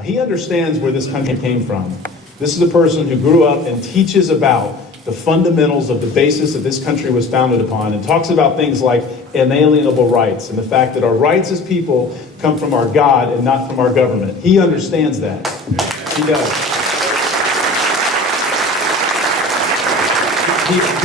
He understands where this country came from. This is a person who grew up and teaches about the fundamentals of the basis that this country was founded upon, and talks about things like inalienable rights and the fact that our rights as people come from our God and not from our government. He understands that. He does.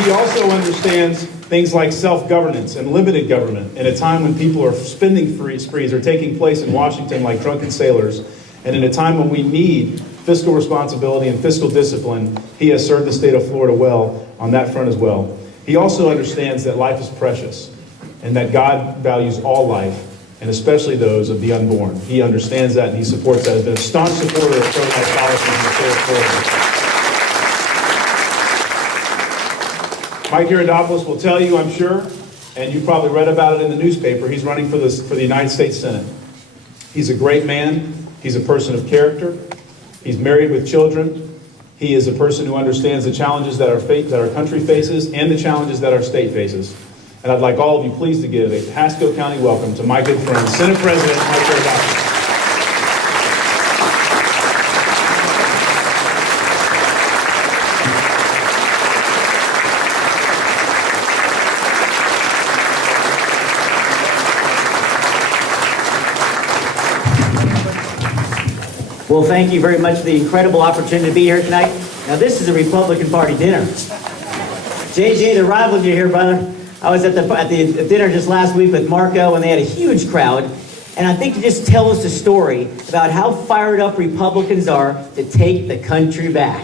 He also understands things like self-governance and limited government in a time when people are spending sprees are taking place in Washington like drunken sailors, and in a time when we need fiscal responsibility and fiscal discipline. He has served the state of Florida well on that front as well. He also understands that life is precious and that God values all life, and especially those of the unborn. He understands that and he supports that. He's been a staunch supporter of pro-life policy in the state of Florida. Mike Iridopoulos will tell you, I'm sure, and you probably read about it in the newspaper, he's running for the United States Senate. He's a great man. He's a person of character. He's married with children. He is a person who understands the challenges that our country faces and the challenges that our state faces. And I'd like all of you please to give a Pasco County welcome to my good friend, Senate President Mike Iridopoulos. Well, thank you very much for the incredible opportunity to be here tonight. Now, this is a Republican Party dinner. JJ, the rival you here, brother. I was at the dinner just last week with Marco, and they had a huge crowd. And I think you just tell us a story about how fired up Republicans are to take the country back.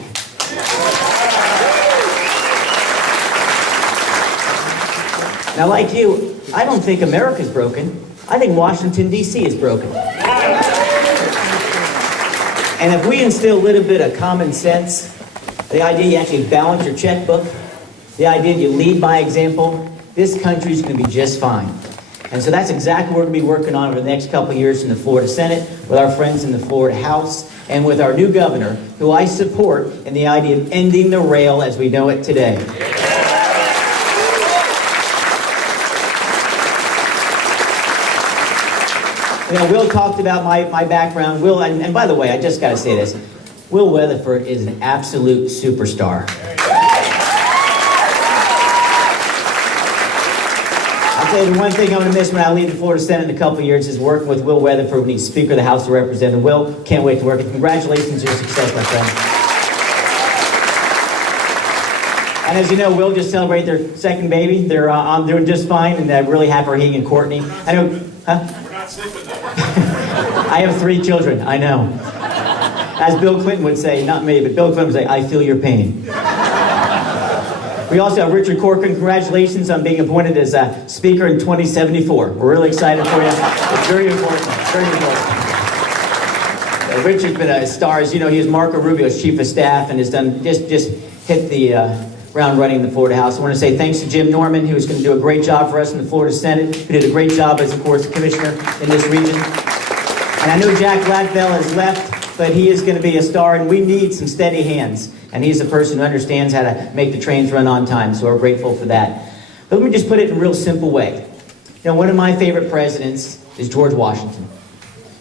Now, like you, I don't think America's broken. I think Washington, D.C. is broken. And if we instill a little bit of common sense, the idea you actually balance your checkbook, the idea you lead by example, this country's going to be just fine. And so that's exactly what we're going to be working on over the next couple of years in the Florida Senate, with our friends in the Florida House, and with our new governor, who I support in the idea of ending the rail as we know it today. You know, Will talked about my background. Will, and by the way, I just got to say this. Will Weatherford is an absolute superstar. I'll tell you the one thing I'm going to miss when I leave the Florida Senate in a couple of years is working with Will Weatherford when he's Speaker of the House of Representatives. Will, can't wait to work with you. Congratulations on your success, my friend. And as you know, Will just celebrated their second baby. They're doing just fine, and I'm really happy for he and Courtney. I know, huh? I have 3 children, I know. As Bill Clinton would say, not me, but Bill Clinton would say, I feel your pain. We also have Richard Corcoran. Congratulations on being appointed as Speaker in 2074. We're really excited for you. It's very important, very important. Richard's been a star. As you know, he is Marco Rubio's Chief of Staff and has done just hit the ground running in the Florida House. I want to say thanks to Jim Norman, who's going to do a great job for us in the Florida Senate, who did a great job as, of course, Commissioner in this region. And I know Jack Gladwell has left, but he is going to be a star, and we need some steady hands. And he's a person who understands how to make the trains run on time, so we're grateful for that. But let me just put it in a real simple way. You know, one of my favorite presidents is George Washington.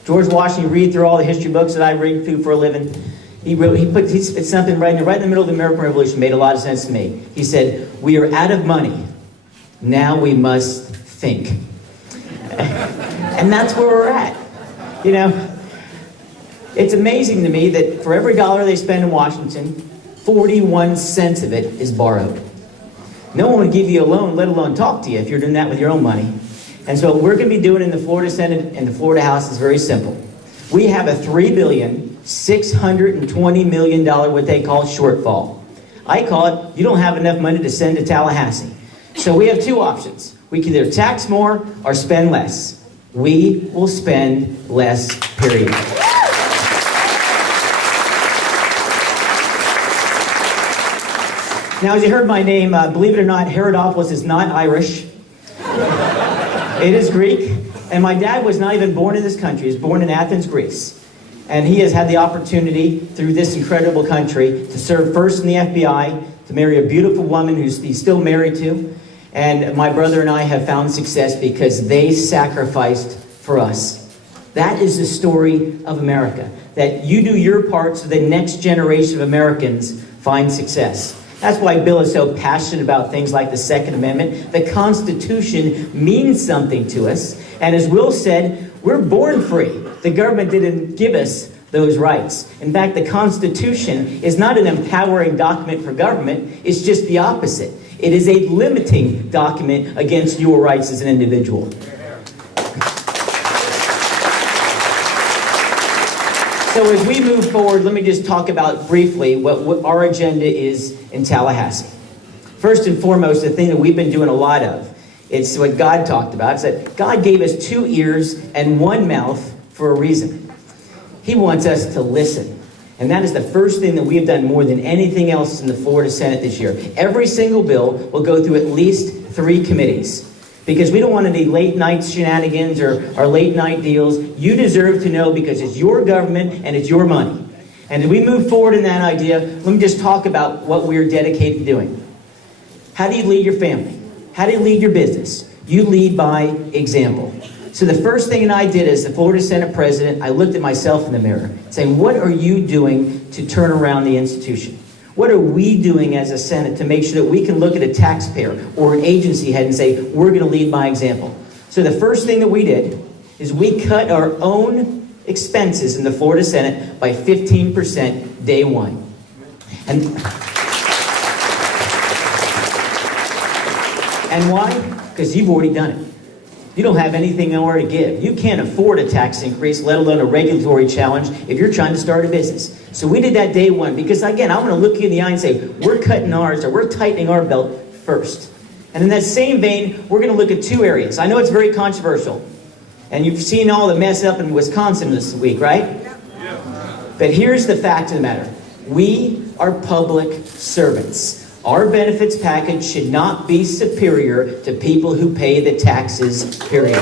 George Washington, you read through all the history books that I read through for a living. It's something right in the middle of the American Revolution, made a lot of sense to me. He said, we are out of money. Now we must think. And that's where we're at. You know, it's amazing to me that for every dollar they spend in Washington, 41 cents of it is borrowed. No one would give you a loan, let alone talk to you, if you're doing that with your own money. And so what we're going to be doing in the Florida Senate and the Florida House is very simple. We have a $3,620 million what they call shortfall. I call it, you don't have enough money to send to Tallahassee. So we have 2 options. We can either tax more or spend less. We will spend less, period. Now, as you heard my name, believe it or not, Herodopoulos is not Irish. It is Greek. And my dad was not even born in this country. He was born in Athens, Greece. And he has had the opportunity through this incredible country to serve first in the FBI, to marry a beautiful woman who he's still married to. And my brother and I have found success because they sacrificed for us. That is the story of America. That you do your part so the next generation of Americans find success. That's why Bill is so passionate about things like the Second Amendment. The Constitution means something to us. And as Will said, we're born free. The government didn't give us those rights. In fact, the Constitution is not an empowering document for government. It's just the opposite. It is a limiting document against your rights as an individual. So as we move forward, let me just talk about briefly what our agenda is in Tallahassee. First and foremost, the thing that we've been doing a lot of, it's what God talked about. It's that God gave us 2 ears and 1 mouth for a reason. He wants us to listen. And that is the first thing that we have done more than anything else in the Florida Senate this year. Every single bill will go through at least 3 committees. Because we don't want any late night shenanigans or late night deals. You deserve to know because it's your government and it's your money. And as we move forward in that idea, let me just talk about what we're dedicated to doing. How do you lead your family? How do you lead your business? You lead by example. So the first thing that I did as the Florida Senate President, I looked at myself in the mirror saying, what are you doing to turn around the institution? What are we doing as a Senate to make sure that we can look at a taxpayer or an agency head and say, we're going to lead by example? So the first thing that we did is we cut our own expenses in the Florida Senate by 15% day one. And why? Because you've already done it. You don't have anything more to give. You can't afford a tax increase, let alone a regulatory challenge, if you're trying to start a business. So we did that day one because, again, I want to look you in the eye and say, we're cutting ours or we're tightening our belt first. And in that same vein, we're going to look at 2 areas. I know it's very controversial. And you've seen all the mess up in Wisconsin this week, right? Yeah. But here's the fact of the matter. We are public servants. Our benefits package should not be superior to people who pay the taxes, period.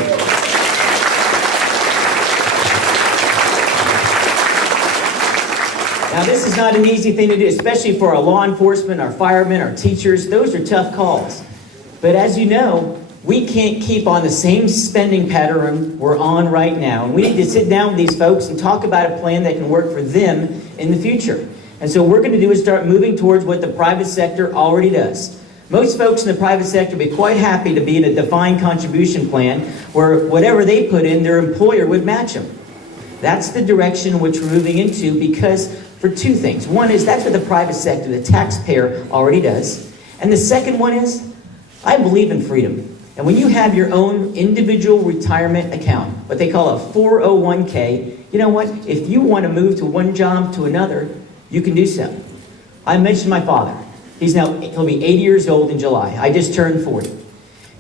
Now, this is not an easy thing to do, especially for our law enforcement, our firemen, our teachers. Those are tough calls. But as you know, we can't keep on the same spending pattern we're on right now. And we need to sit down with these folks and talk about a plan that can work for them in the future. And so what we're going to do is start moving towards what the private sector already does. Most folks in the private sector would be quite happy to be in a defined contribution plan where whatever they put in, their employer would match them. That's the direction which we're moving into because for 2 things. One is that's what the private sector, the taxpayer, already does. And the second one is I believe in freedom. And when you have your own individual retirement account, what they call a 401k, you know what? If you want to move to one job to another, you can do so. I mentioned my father. He'll be 80 years old in July. I just turned 40.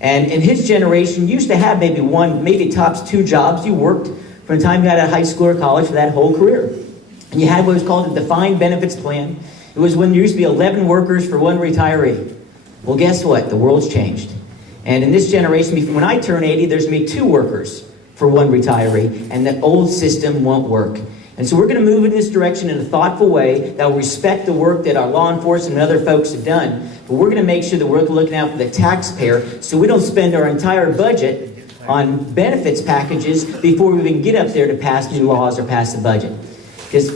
And in his generation, you used to have maybe 1, maybe tops 2 jobs. You worked from the time you got out of high school or college for that whole career. And you had what was called a defined benefits plan. It was when there used to be 11 workers for 1 retiree. Well, guess what? The world's changed. And in this generation, when I turn 80, there's going to be 2 workers for 1 retiree. And the old system won't work. And so we're going to move in this direction in a thoughtful way that will respect the work that our law enforcement and other folks have done. But we're going to make sure that we're looking out for the taxpayer so we don't spend our entire budget on benefits packages before we even get up there to pass new laws or pass the budget. Because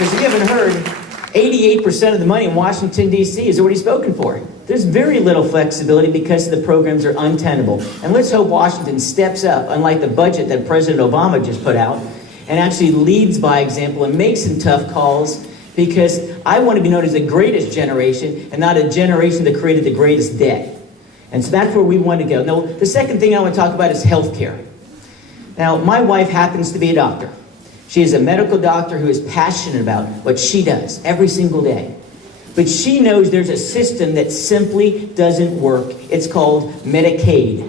if you haven't heard, 88% of the money in Washington, D.C. is already spoken for. There's very little flexibility because the programs are untenable. And let's hope Washington steps up, unlike the budget that President Obama just put out, and actually leads by example and makes some tough calls because I want to be known as the greatest generation and not a generation that created the greatest debt. And so that's where we want to go. Now, the second thing I want to talk about is health care. Now, my wife happens to be a doctor. She is a medical doctor who is passionate about what she does every single day. But she knows there's a system that simply doesn't work. It's called Medicaid.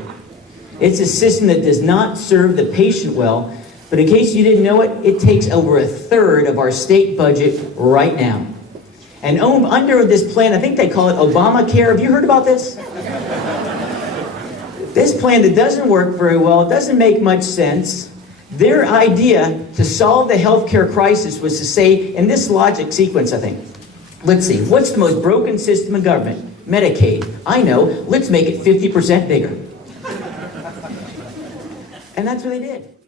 It's a system that does not serve the patient well. But in case you didn't know it, it takes over 1/3 of our state budget right now. And under this plan, I think they call it Obamacare. Have you heard about this? This plan that doesn't work very well, doesn't make much sense. Their idea to solve the healthcare crisis was to say, in this logic sequence, I think, let's see, what's the most broken system in government? Medicaid. I know, let's make it 50% bigger. And that's what they did.